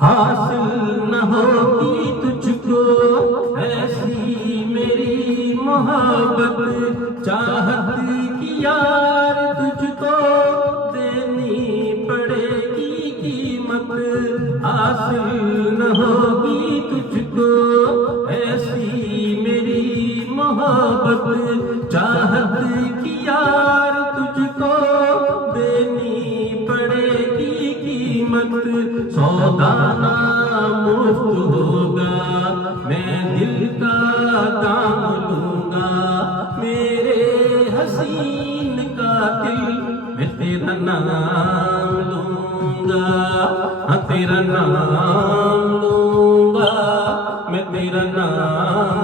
हासिल न होगी तुझको ऐसी मेरी मोहब्बत, चाहत की यार तुझको देनी पड़ेगी कीमत। हासिल न होगी तुझको ऐसी मेरी मोहब्बत, चाहत की यार तुझको देनी पड़ेगी कीमत। सौदाना मुफ्त होगा, मैं दिल का दाम लूंगा, मेरे हसीन का दिल मैं तेरा नाम लूंगा, हाँ तेरा नाम लूंगा, मैं तेरा नाम